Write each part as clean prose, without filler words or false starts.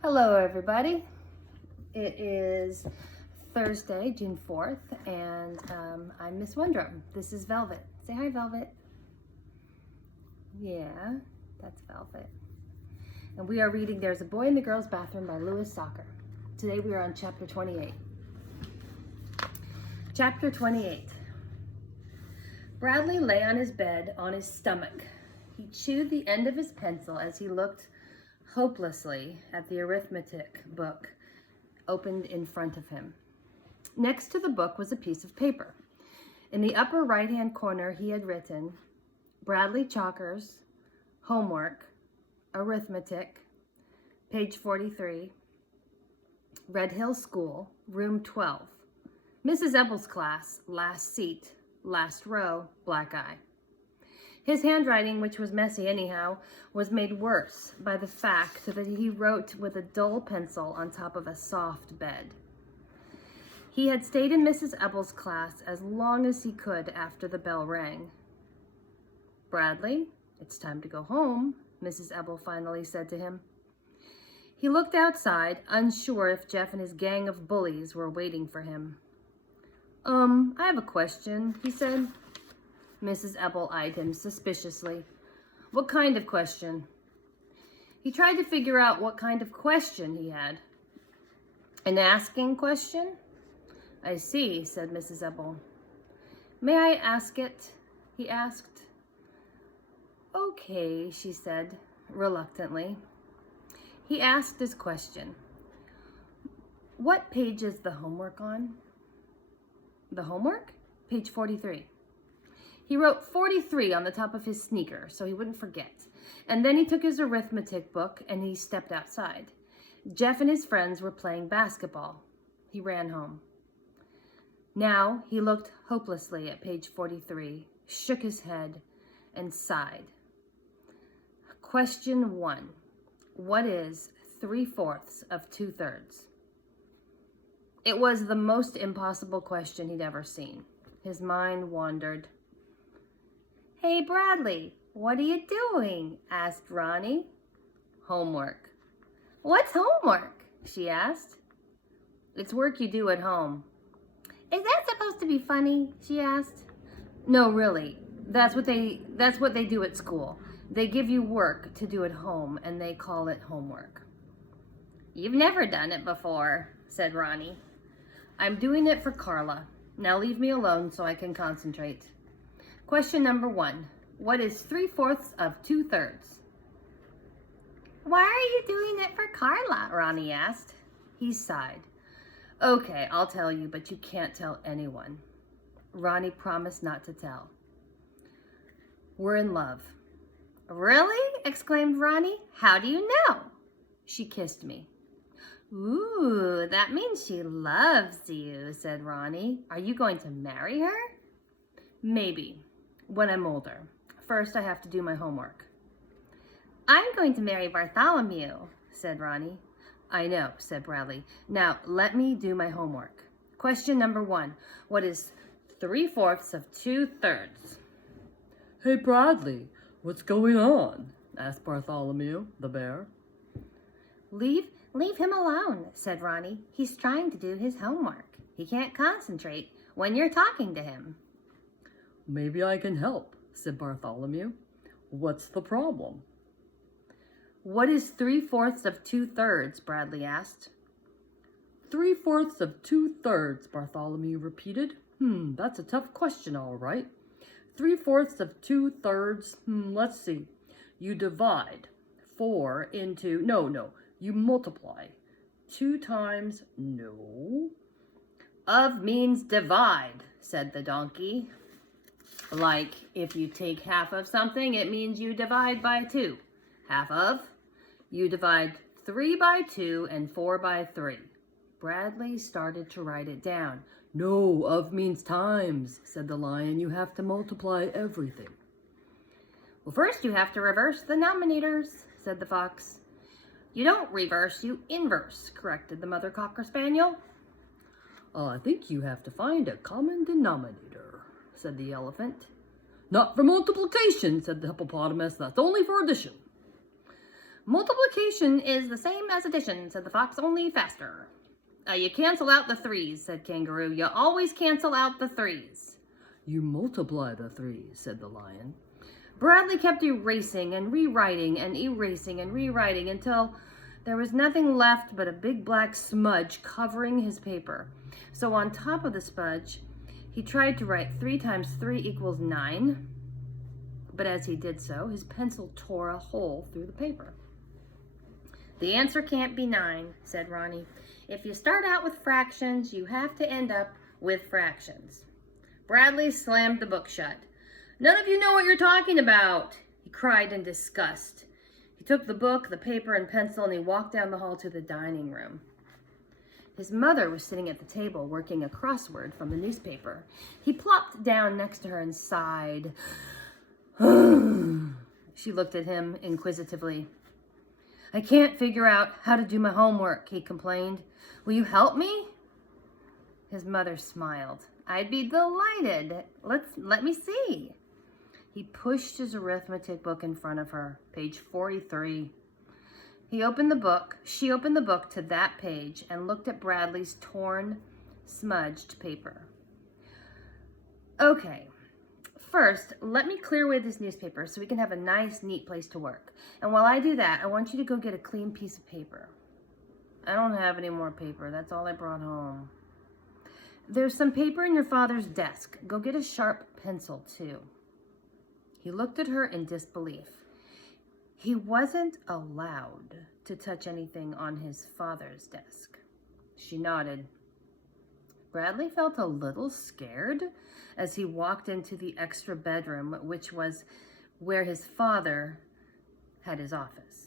Hello, everybody. It is Thursday, June 4th, and I'm Miss Wundram. This is Velvet. Say hi, Velvet. Yeah, that's Velvet. And we are reading There's a Boy in the Girls' Bathroom by Louis Soccer. Today we are on chapter 28. Chapter 28. Bradley lay on his bed on his stomach. He chewed the end of his pencil as he looked hopelessly at the arithmetic book opened in front of him. Next to the book was a piece of paper. In the upper right-hand corner he had written, Bradley Chalker's homework, arithmetic, page 43, Red Hill School, room 12. Mrs. Ebble's class, last seat, last row, black eye. His handwriting, which was messy anyhow, was made worse by the fact that he wrote with a dull pencil on top of a soft bed. He had stayed in Mrs. Ebble's class as long as he could after the bell rang. Bradley, it's time to go home, Mrs. Ebble finally said to him. He looked outside, unsure if Jeff and his gang of bullies were waiting for him. I have a question, he said. Mrs. Ebble eyed him suspiciously. What kind of question? He tried to figure out what kind of question he had. An asking question? I see, said Mrs. Ebble. May I ask it? He asked. Okay, she said, reluctantly. He asked his question. What page is the homework on? The homework? Page 43. He wrote 43 on the top of his sneaker so he wouldn't forget. And then he took his arithmetic book and he stepped outside. Jeff and his friends were playing basketball. He ran home. Now he looked hopelessly at page 43, shook his head, and sighed. Question 1. What is 3/4 of 2/3? It was the most impossible question he'd ever seen. His mind wandered. Hey, Bradley, what are you doing? Asked Ronnie. Homework. What's homework? She asked. It's work you do at home. Is that supposed to be funny? She asked. No, really. That's what they do at school. They give you work to do at home and they call it homework. You've never done it before, said Ronnie. I'm doing it for Carla. Now leave me alone so I can concentrate. Question number 1. What is 3/4 of 2/3? Why are you doing it for Carla? Ronnie asked. He sighed. Okay, I'll tell you, but you can't tell anyone. Ronnie promised not to tell. We're in love. Really? Exclaimed Ronnie. How do you know? She kissed me. Ooh, that means she loves you, said Ronnie. Are you going to marry her? Maybe. When I'm older. First, I have to do my homework. I'm going to marry Bartholomew, said Ronnie. I know, said Bradley. Now, let me do my homework. Question number 1. What is 3/4 of 2/3? Hey, Bradley, what's going on? Asked Bartholomew, the bear. Leave him alone, said Ronnie. He's trying to do his homework. He can't concentrate when you're talking to him. Maybe I can help, said Bartholomew. What's the problem? What is 3/4 of 2/3? Bradley asked. 3/4 of 2/3, Bartholomew repeated. That's a tough question, all right. 3/4 of 2/3, let's see. You divide 4 into, no, you multiply. 2 times, no. Of means divide, said the donkey. Like, if you take half of something, it means you divide by 2. Half of, you divide 3 by 2 and 4 by 3. Bradley started to write it down. No, of means times, said the lion. You have to multiply everything. Well, first you have to reverse the denominators, said the fox. You don't reverse, you inverse, corrected the mother cocker spaniel. I think you have to find a common denominator, said the elephant. Not for multiplication, said the hippopotamus. That's only for addition. Multiplication is the same as addition, said the fox, only faster. You cancel out the threes, said Kangaroo. You always cancel out the threes. You multiply the threes, said the lion. Bradley kept erasing and rewriting and erasing and rewriting until there was nothing left but a big black smudge covering his paper. So on top of the smudge, he tried to write 3 times 3 equals 9. But as he did so, his pencil tore a hole through the paper. The answer can't be 9, said Ronnie. If you start out with fractions, you have to end up with fractions. Bradley slammed the book shut. None of you know what you're talking about, he cried in disgust. He took the book, the paper, and pencil, and he walked down the hall to the dining room. His mother was sitting at the table working a crossword from the newspaper. He plopped down next to her and sighed. She looked at him inquisitively. I can't figure out how to do my homework, he complained. Will you help me? His mother smiled. I'd be delighted. Let me see. He pushed his arithmetic book in front of her, page 43. She opened the book to that page and looked at Bradley's torn, smudged paper. Okay, first, let me clear away this newspaper so we can have a nice, neat place to work. And while I do that, I want you to go get a clean piece of paper. I don't have any more paper. That's all I brought home. There's some paper in your father's desk. Go get a sharp pencil, too. He looked at her in disbelief. He wasn't allowed to touch anything on his father's desk. She nodded. Bradley felt a little scared as he walked into the extra bedroom, which was where his father had his office.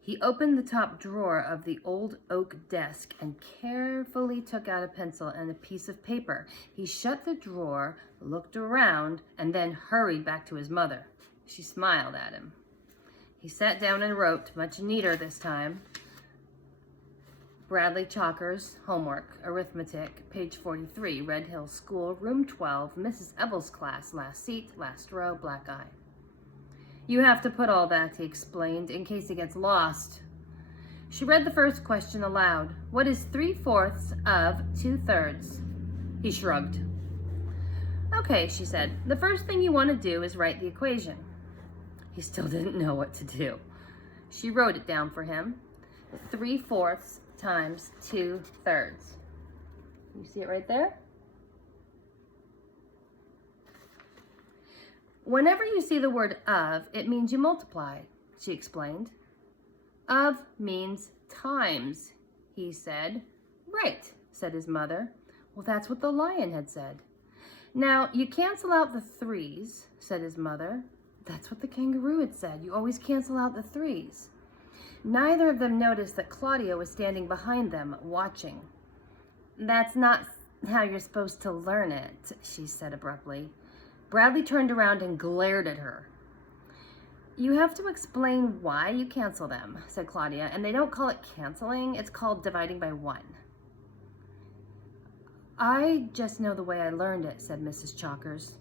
He opened the top drawer of the old oak desk and carefully took out a pencil and a piece of paper. He shut the drawer, looked around, and then hurried back to his mother. She smiled at him. He sat down and wrote, much neater this time. Bradley Chalker's homework, arithmetic, page 43, Red Hill School, room 12, Mrs. Evel's class, last seat, last row, black eye. You have to put all that, he explained, in case he gets lost. She read the first question aloud. What is 3/4 of 2/3? He shrugged. Okay, she said. The first thing you want to do is write the equation. He still didn't know what to do. She wrote it down for him. 3/4 times 2/3. You see it right there? Whenever you see the word of, it means you multiply, she explained. Of means times, he said. Right, said his mother. Well, that's what the lion had said. Now, you cancel out the 3's, said his mother. That's what the kangaroo had said. You always cancel out the 3's. Neither of them noticed that Claudia was standing behind them, watching. That's not how you're supposed to learn it, she said abruptly. Bradley turned around and glared at her. You have to explain why you cancel them, said Claudia, and they don't call it canceling, it's called dividing by 1. I just know the way I learned it, said Mrs. Chalkers.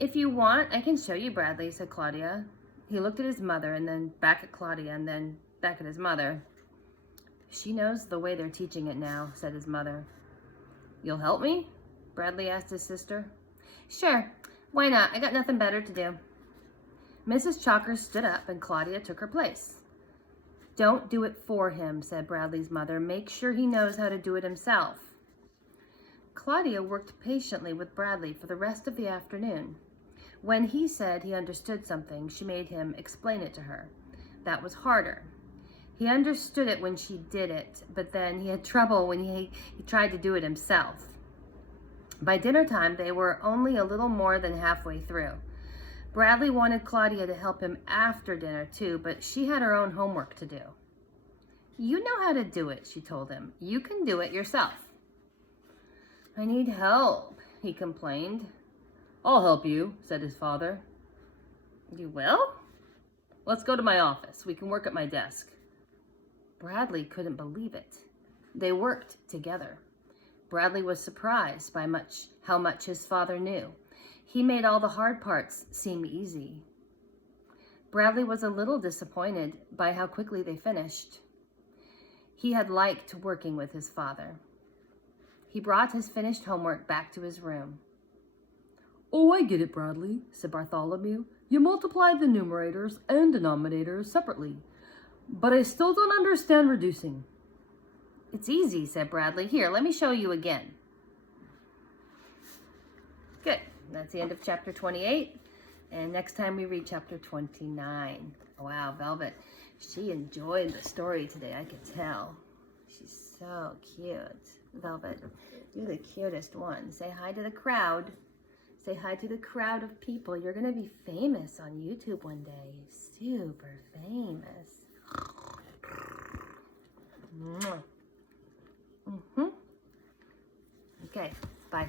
If you want, I can show you, Bradley, said Claudia. He looked at his mother and then back at Claudia and then back at his mother. She knows the way they're teaching it now, said his mother. You'll help me? Bradley asked his sister. Sure, why not? I got nothing better to do. Mrs. Chalkers stood up and Claudia took her place. Don't do it for him, said Bradley's mother. Make sure he knows how to do it himself. Claudia worked patiently with Bradley for the rest of the afternoon. When he said he understood something, she made him explain it to her. That was harder. He understood it when she did it, but then he had trouble when he tried to do it himself. By dinner time, they were only a little more than halfway through. Bradley wanted Claudia to help him after dinner too, but she had her own homework to do. You know how to do it, she told him. You can do it yourself. I need help, he complained. I'll help you, said his father. You will? Let's go to my office. We can work at my desk. Bradley couldn't believe it. They worked together. Bradley was surprised by how much his father knew. He made all the hard parts seem easy. Bradley was a little disappointed by how quickly they finished. He had liked working with his father. He brought his finished homework back to his room. "Oh, I get it, Bradley," said Bartholomew. "You multiply the numerators and denominators separately. But I still don't understand reducing." "It's easy," said Bradley. "Here, let me show you again." Good. That's the end of chapter 28. And next time we read chapter 29. Wow, Velvet. She enjoyed the story today, I could tell. She's so cute. Velvet, you're the cutest one. Say hi to the crowd. Say hi to the crowd of people. You're going to be famous on YouTube one day. Super famous. Okay, bye.